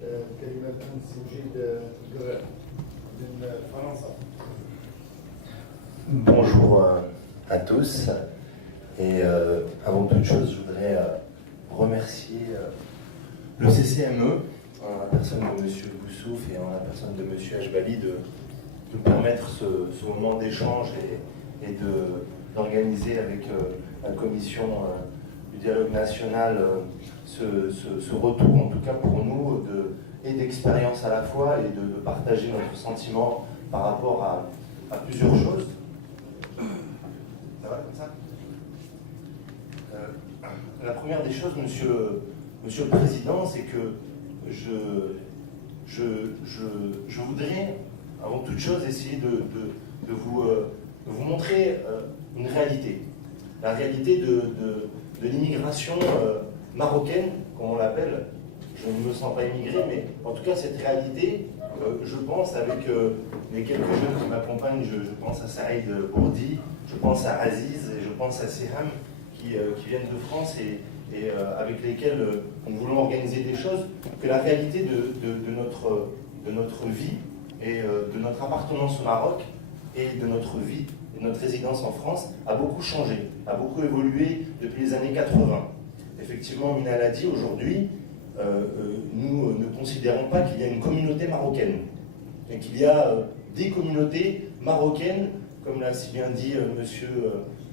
كلمة سجيد قراء من فرنسا. Bonjour à tous et avant toute chose je voudrais remercier le CCME en la personne de M. Boussouf et en la personne de M. Hachbali de nous permettre ce moment d'échange et d'organiser avec la commission du dialogue national ce retour, en tout cas pour nous, et d'expérience à la fois et de partager notre sentiment par rapport à plusieurs choses. Ça va comme ça? La première des choses, Monsieur le Président, c'est que je voudrais, avant toute chose, essayer de vous montrer une réalité. La réalité de l'immigration marocaine, comme on l'appelle. Je ne me sens pas immigré, mais en tout cas, cette réalité, je pense, avec les quelques jeunes qui m'accompagnent, je pense à Saïd Bourdi, je pense à Aziz et je pense à Siham, qui viennent de France et avec lesquels nous voulons organiser des choses, que la réalité de notre vie et de notre appartenance au Maroc et de notre vie et de notre résidence en France a beaucoup changé, a beaucoup évolué depuis les années 80. Effectivement, Mina l'a dit, aujourd'hui, nous ne considérons pas qu'il y a une communauté marocaine, mais qu'il y a des communautés marocaines, comme l'a si bien dit monsieur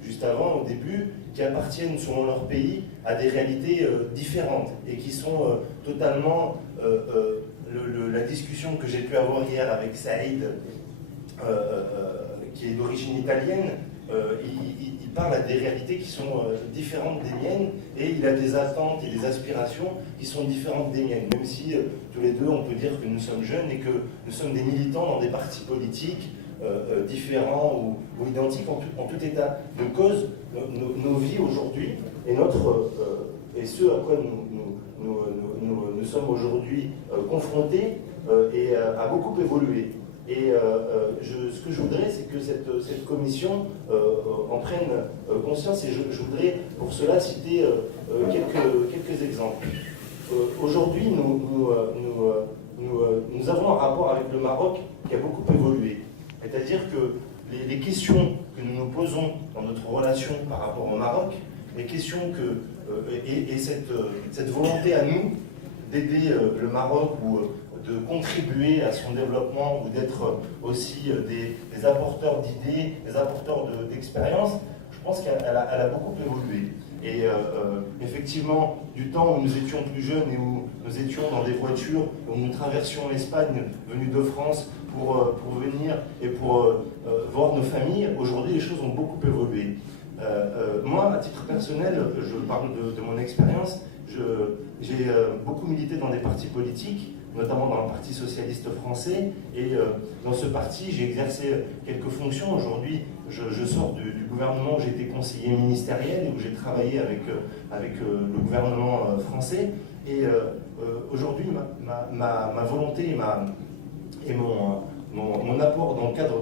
juste avant, au début, qui appartiennent selon leur pays à des réalités différentes et qui sont totalement... la discussion que j'ai pu avoir hier avec Saïd, qui est d'origine italienne, il parle à des réalités qui sont différentes des miennes et il a des attentes et des aspirations qui sont différentes des miennes, même si tous les deux on peut dire que nous sommes jeunes et que nous sommes des militants dans des partis politiques différents ou identiques. En tout état de cause, nos vies aujourd'hui et ce à quoi nous sommes aujourd'hui confrontés a beaucoup évolué. Et ce que je voudrais, c'est que cette commission en prenne conscience, et je voudrais pour cela citer quelques exemples. Aujourd'hui, nous avons un rapport avec le Maroc qui a beaucoup évolué. C'est-à-dire que les questions que nous nous posons dans notre relation par rapport au Maroc, les questions et cette volonté à nous d'aider le Maroc ou de contribuer à son développement ou d'être aussi des apporteurs d'idées, des apporteurs d'expérience, je pense qu'elle a beaucoup évolué. Et effectivement, du temps où nous étions plus jeunes et où nous étions dans des voitures, où nous traversions l'Espagne venue de France pour venir et pour voir nos familles, aujourd'hui les choses ont beaucoup évolué. Moi, à titre personnel, je parle de mon expérience, j'ai beaucoup milité dans des partis politiques, notamment dans le Parti socialiste français, et dans ce parti, j'ai exercé quelques fonctions. Aujourd'hui, je sors du gouvernement où j'étais conseiller ministériel et où j'ai travaillé avec le gouvernement français. Et aujourd'hui, ma volonté et mon apport dans le cadre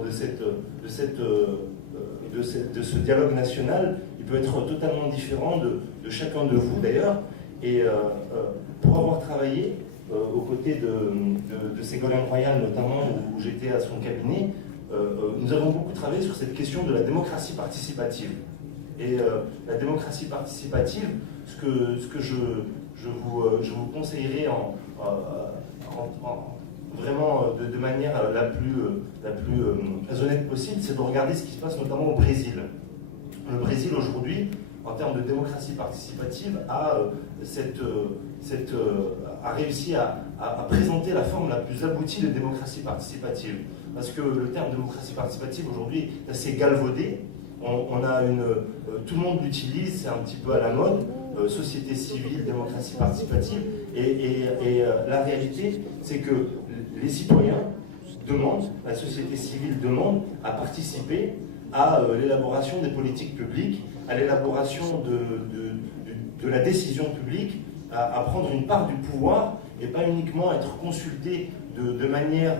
de ce dialogue national, il peut être totalement différent de chacun de vous d'ailleurs. Et pour avoir travaillé aux côtés de Ségolène Royal, notamment, où j'étais à son cabinet, nous avons beaucoup travaillé sur cette question de la démocratie participative. Et la démocratie participative, ce que je vous conseillerais vraiment de manière la plus honnête possible, c'est de regarder ce qui se passe notamment au Brésil. Le Brésil aujourd'hui, en termes de démocratie participative, a réussi à présenter la forme la plus aboutie de démocratie participative. Parce que le terme démocratie participative aujourd'hui est assez galvaudé. Tout le monde l'utilise, c'est un petit peu à la mode. Société civile, démocratie participative. Et la réalité, c'est que les citoyens demandent, la société civile demande à participer à l'élaboration des politiques publiques, à l'élaboration de la décision publique, à prendre une part du pouvoir et pas uniquement être consulté de manière